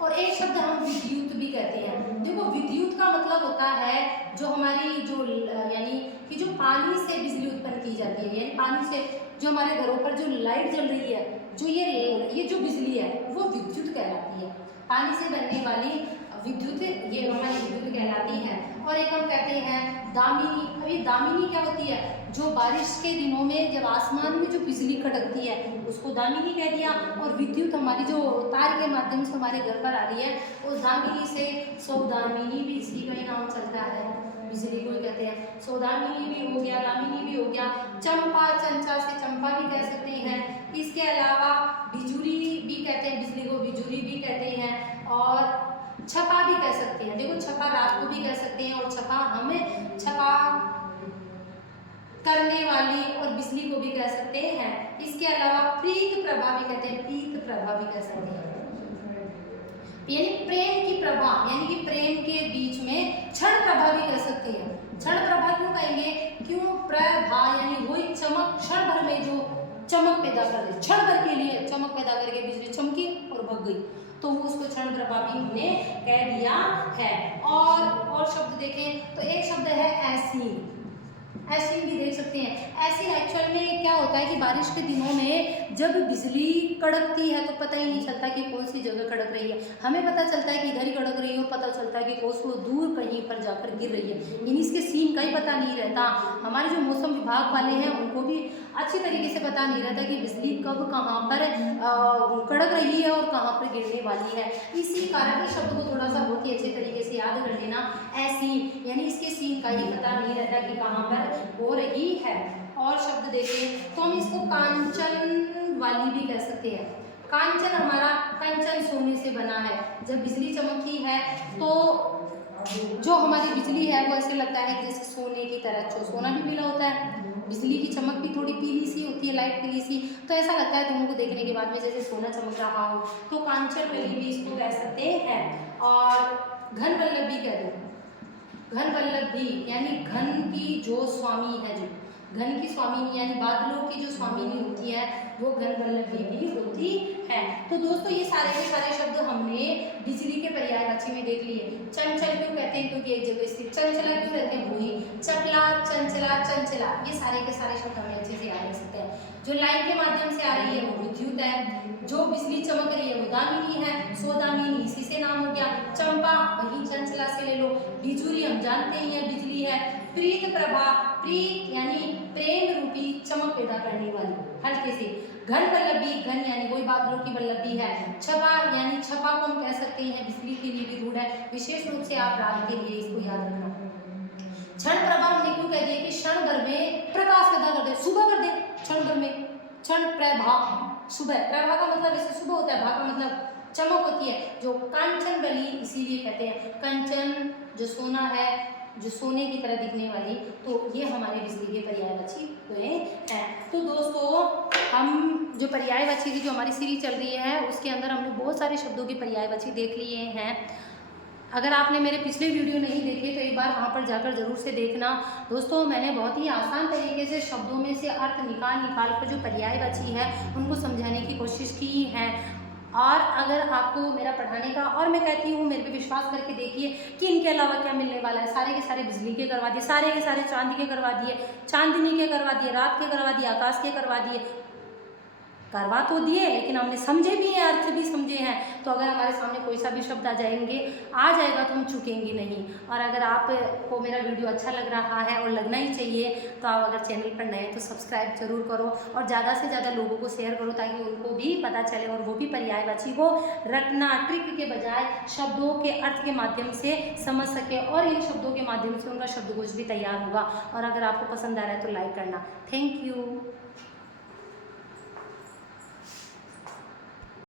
और एक शब्द हम विद्युत भी कहते हैं। देखो विद्युत का मतलब होता है जो हमारी जो यानी कि जो पानी से बिजली उत्पन्न की जाती है, यानी पानी से जो हमारे घरों पर जो लाइट जल रही है, जो ये जो बिजली है वो विद्युत कहलाती है। पानी से बनने वाली विद्युत ये हमारी विद्युत कहलाती है। और एक हम कहते हैं दामिनी। अभी दामिनी क्या होती है? जो बारिश के दिनों में जब आसमान में जो बिजली कड़कती है उसको दामिनी कह दिया। और विद्युत हमारी जो तार के माध्यम से हमारे घर पर आ रही है उस दामिनी से सौदामिनी भी इसी का ही नाम चलता है, बिजली को कहते हैं। सौदामिनी भी हो गया, दामिनी भी हो गया। चंपा, चंचा से चंपा भी कह सकते हैं। इसके अलावा बिजुरी भी कहते हैं, बिजली को बिजुरी भी कहते हैं। और छपा भी कह सकते हैं। देखो छपा रात को भी कह सकते हैं और छपा हमें छपा करने वाली और बिजली को भी कह सकते हैं। इसके अलावा प्रीत प्रभा भी कहते हैं, प्रीत प्रभा भी कह सकते हैं, यानी प्रेम की प्रभा, यानी कि प्रेम के बीच में क्षण प्रभा भी कह सकते हैं। क्षण प्रभा क्यों कहेंगे? क्यों? प्रभा यानी वही चमक, क्षण भर में जो चमक पैदा कर दे, क्षण भर के लिए चमक पैदा करके बिजली चमकी और भग गई, तो उसको क्षण प्रभा भी हमने कह दिया है। और शब्द देखें तो एक शब्द है ऐसी। ऐसी भी देख सकते हैं। ऐसी एक्चुअल में क्या होता है कि बारिश के दिनों में जब बिजली कड़कती है तो पता ही नहीं चलता कि कौन सी जगह कड़क रही है। हमें पता चलता है कि इधर ही कड़क रही है और पता चलता है कि कोसों दूर कहीं पर जाकर गिर रही है, यानी इसके सीन का ही पता नहीं रहता। हमारे जो मौसम विभाग वाले हैं उनको भी अच्छी तरीके से पता नहीं रहता कि बिजली कब कहाँ पर कड़क रही है और कहाँ पर गिरने वाली है। इसी कारण इस शब्द को थोड़ा सा बहुत ही अच्छे तरीके से याद कर लेना। ऐसी यानी इसके सीन का ही पता नहीं रहता कि कहाँ पर हो रही है। और शब्द देखें तो हम इसको कांचन वाली भी कह सकते हैं। कांचन हमारा कंचन सोने से बना है। जब बिजली चमकती है तो जो हमारी बिजली है वो ऐसे लगता है जैसे सोने की तरह। जो सोना भी पीला होता है, बिजली की चमक भी थोड़ी पीली सी होती है, लाइट पीली सी, तो ऐसा लगता है दोनों को देखने के बाद में जैसे सोना चमक रहा हो। तो कांचन वाली भी इसको कह सकते हैं। और घन वल्लभ भी कह दो। घन वल्लभ भी यानी घन की जो स्वामी है, जो घन की स्वामिनी यानी बादलों की जो स्वामिनी होती है वो घन वल्लभी भी होती है। तो दोस्तों ये सारे के सारे शब्द हमने बिजली के पर्यायवाची में देख लिए। चंचल क्यों कहते हैं? क्योंकि एक जगह स्थित। चंचला क्यों रहते हैं? वही चपला, चंचला, चंचला, ये सारे के सारे शब्द हमें अच्छे से याद रख सकते हैं। जो लाइट के माध्यम से आ रही है वो विद्युत है, जो बिजली चमक रही है वो दामिनी है, सौदामिनी इसी से नाम हो गया। चंपा वही चंचला से ले लो। बिजुरी हम जानते ही है बिजली है। प्रीत प्रभा, प्रीत यानी प्रेम रूपी चमक पैदा करने वाली हल्के से। घन वल्लभी, घन यानी वही बादलों की वल्लभी है। छपा यानी छपा को हम कह सकते हैं बिजली के लिए भी रूढ़ है, विशेष रूप से आप रात के लिए इसको याद रखना। क्षण प्रभा हमने क्यों कह दिया कि क्षण भर में प्रकाश पैदा कर दे, सुबह कर दे, क्षण भर में। क्षण प्रभा सुबह, प्रभा का मतलब वैसे सुबह होता है, भा का मतलब चमक होती है। जो कांचन वाली इसीलिए कहते हैं, कंचन जो सोना है, जो सोने की तरह दिखने वाली, तो ये हमारे बिजली के पर्यायवाची हुए हैं। तो दोस्तों हम जो पर्यायवाची की जो हमारी सीरीज चल रही है उसके अंदर हमने बहुत सारे शब्दों के पर्यायवाची देख लिए हैं। अगर आपने मेरे पिछले वीडियो नहीं देखे तो एक बार वहाँ पर जाकर ज़रूर से देखना। दोस्तों मैंने बहुत ही आसान तरीके से शब्दों में से अर्थ निकाल कर जो पर्यायवाची है उनको समझाने की कोशिश की है। और अगर आपको मेरा पढ़ाने का, और मैं कहती हूँ मेरे पे विश्वास करके देखिए कि इनके अलावा क्या मिलने वाला है। सारे के सारे बिजली के करवा दिए, सारे के सारे चांदी के करवा दिए, चांदनी के करवा दिए, रात के करवा दिए, आकाश के करवा दिए, करवा तो दिए लेकिन हमने समझे भी हैं, अर्थ भी समझे हैं। तो अगर हमारे सामने कोई सा भी शब्द आ जाएगा तो हम चूकेंगे नहीं। और अगर आपको मेरा वीडियो अच्छा लग रहा है और लगना ही चाहिए तो आप अगर चैनल पर नए हैं तो सब्सक्राइब जरूर करो और ज़्यादा से ज़्यादा लोगों को शेयर करो ताकि उनको भी पता चले और वो भी पर्यायवाची को रटना, ट्रिक के बजाय शब्दों के अर्थ के माध्यम से समझ सके और इन शब्दों के माध्यम से उनका शब्दकोश भी तैयार होगा। और अगर आपको पसंद आ रहा है तो लाइक करना। Thank you.